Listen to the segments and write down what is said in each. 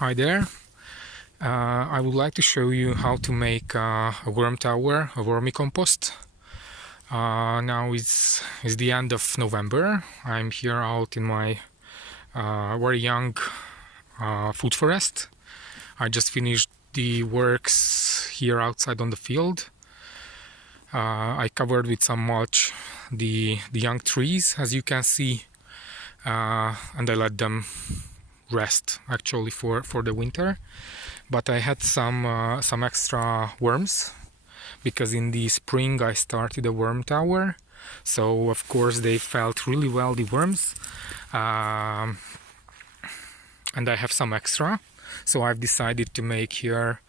Hi there. I would like to show you how to make a worm tower, a vermicompost. Now it's the end of November. I'm here out in my very young food forest. I just finished the works here outside on the field. I covered with some mulch the young trees, as you can see, and I let them rest actually for the winter. But I had some extra worms because in the spring I started a worm tower, so of course they felt really well, the worms, and I have some extra, so I've decided to make here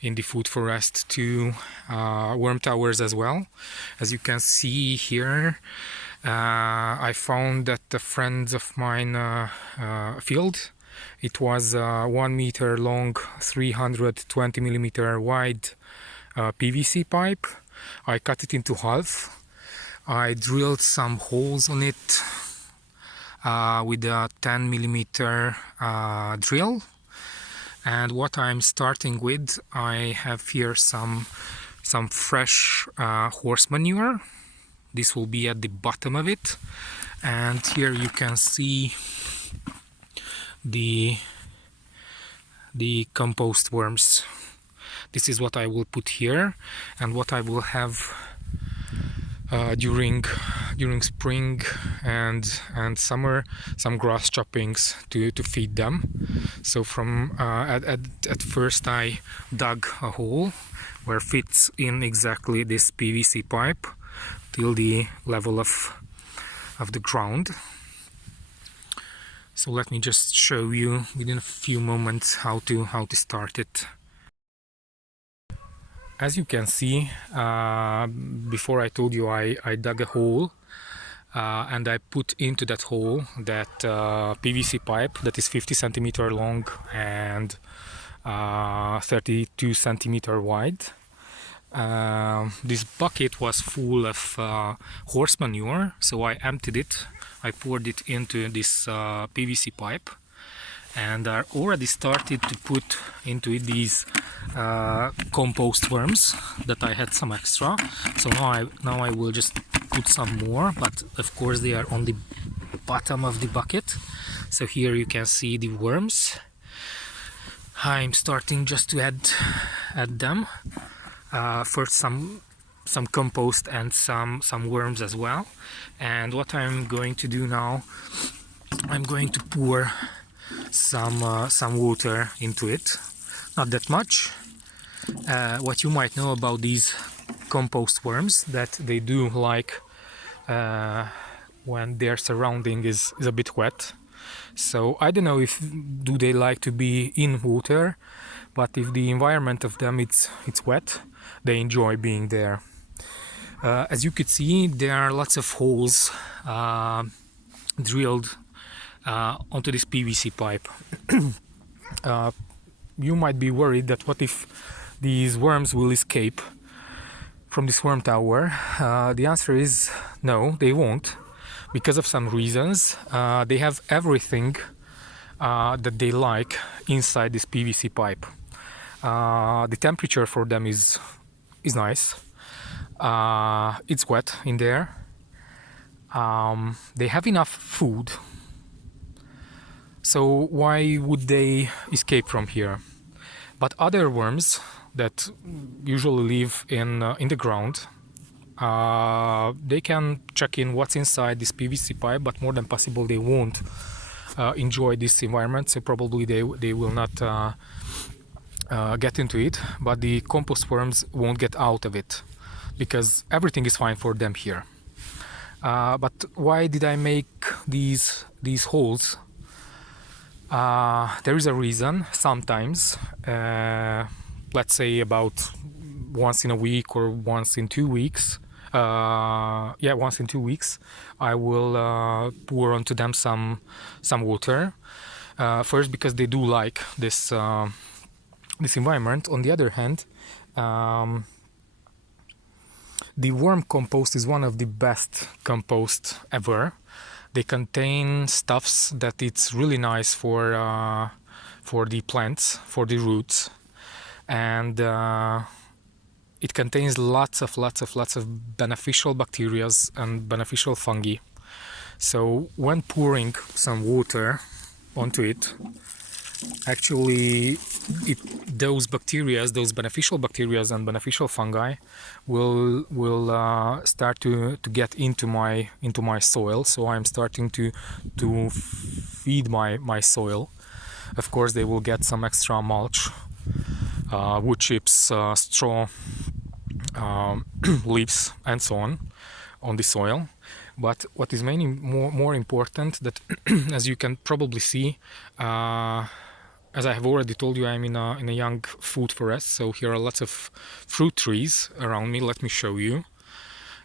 in the food forest two worm towers as well. As you can see here, I found at a friend of mine field. It was 1 meter long, 320 millimeter wide PVC pipe. I cut it into half. I drilled some holes on it with a 10 millimeter drill. And what I'm starting with, I have here some fresh horse manure. This will be at the bottom of it. And here you can see the compost worms. This is what I will put here, and what I will have during spring and summer, some grass choppings to feed them. So from at first I dug a hole where fits in exactly this PVC pipe till the level of the ground. So let me just show you within a few moments how to start it. As you can see, before I told you I dug a hole and I put into that hole that PVC pipe that is 50 centimeter long and 32 centimeter wide. This bucket was full of horse manure, so I emptied it. I poured it into this PVC pipe, and I already started to put into it these compost worms that I had some extra. So now I will just put some more, but of course they are on the bottom of the bucket. So here you can see the worms. I'm starting just to add them. First some compost and some worms as well. And what I'm going to do now, I'm going to pour some water into it, not that much. What you might know about these compost worms, that they do like when their surrounding is a bit wet. So I don't know if do they like to be in water, but if the environment of them it's wet, they enjoy being there. As you could see, there are lots of holes drilled onto this PVC pipe. You might be worried that what if these worms will escape from this worm tower. The answer is no, they won't, because of some reasons. They have everything that they like inside this PVC pipe. The temperature for them is nice. It's wet in there. They have enough food. So why would they escape from here? But other worms that usually live in the ground, they can check in what's inside this PVC pipe, but more than possible they won't enjoy this environment. So probably they will not get into it. But the compost worms won't get out of it because everything is fine for them here. But why did I make these holes? There is a reason. Sometimes, let's say about once in a week or once in 2 weeks, once in 2 weeks, I will pour onto them some water. First, because they do like this environment. On the other hand, the worm compost is one of the best compost ever. They contain stuffs that it's really nice for for the plants, for the roots, and it contains lots of beneficial bacteria and beneficial fungi. So when pouring some water onto it, actually those bacteria, those beneficial bacteria and beneficial fungi will start to get into my soil. So I'm starting to feed my soil. Of course, they will get some extra mulch, wood chips, straw, leaves, and so on the soil. But what is mainly more important, that as you can probably see, as I have already told you, I'm in a young fruit forest. So here are lots of fruit trees around me. Let me show you.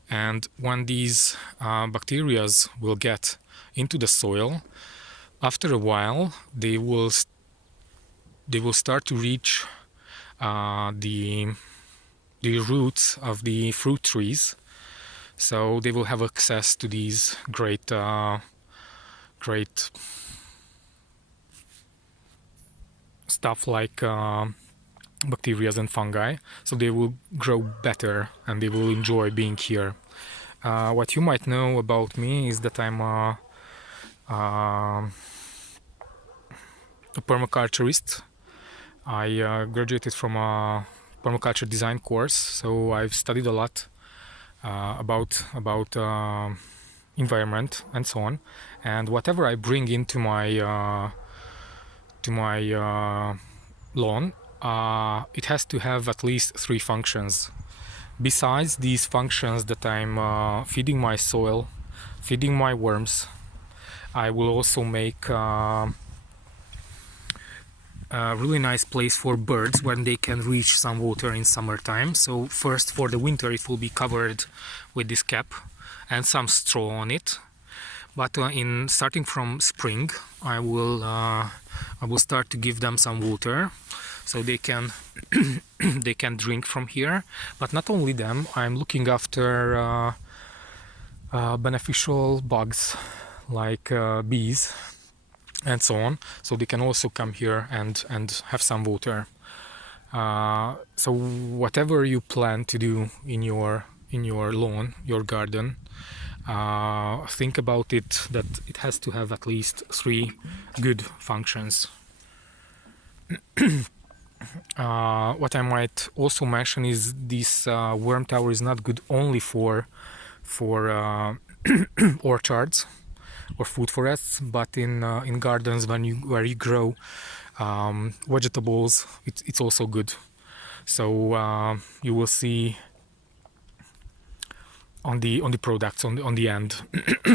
And when these bacteria will get into the soil, after a while they will start to reach the roots of the fruit trees. So they will have access to these great stuff like bacteria and fungi. So they will grow better and they will enjoy being here. What you might know about me is that I'm a permaculturist. I graduated from a permaculture design course, so I've studied a lot about environment and so on. And whatever I bring into my lawn, it has to have at least 3 functions. Besides these functions that I'm feeding my soil, feeding my worms, I will also make a really nice place for birds when they can reach some water in summertime. So first, for the winter, it will be covered with this cap and some straw on it. But in starting from spring, I will start to give them some water, so they can they can drink from here. But not only them, I'm looking after beneficial bugs like bees and so on, so they can also come here and have some water. So whatever you plan to do in your lawn, your garden, think about it that it has to have at least 3 good functions. What I might also mention is this worm tower is not good only for orchards or food forests, but in gardens where you grow vegetables, it's also good. So you will see on the products, on the end,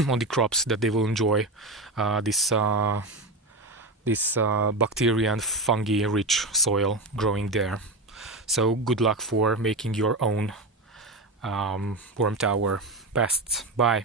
on the crops, that they will enjoy this bacteria and fungi rich soil growing there. So good luck for making your own worm tower. Best. Bye.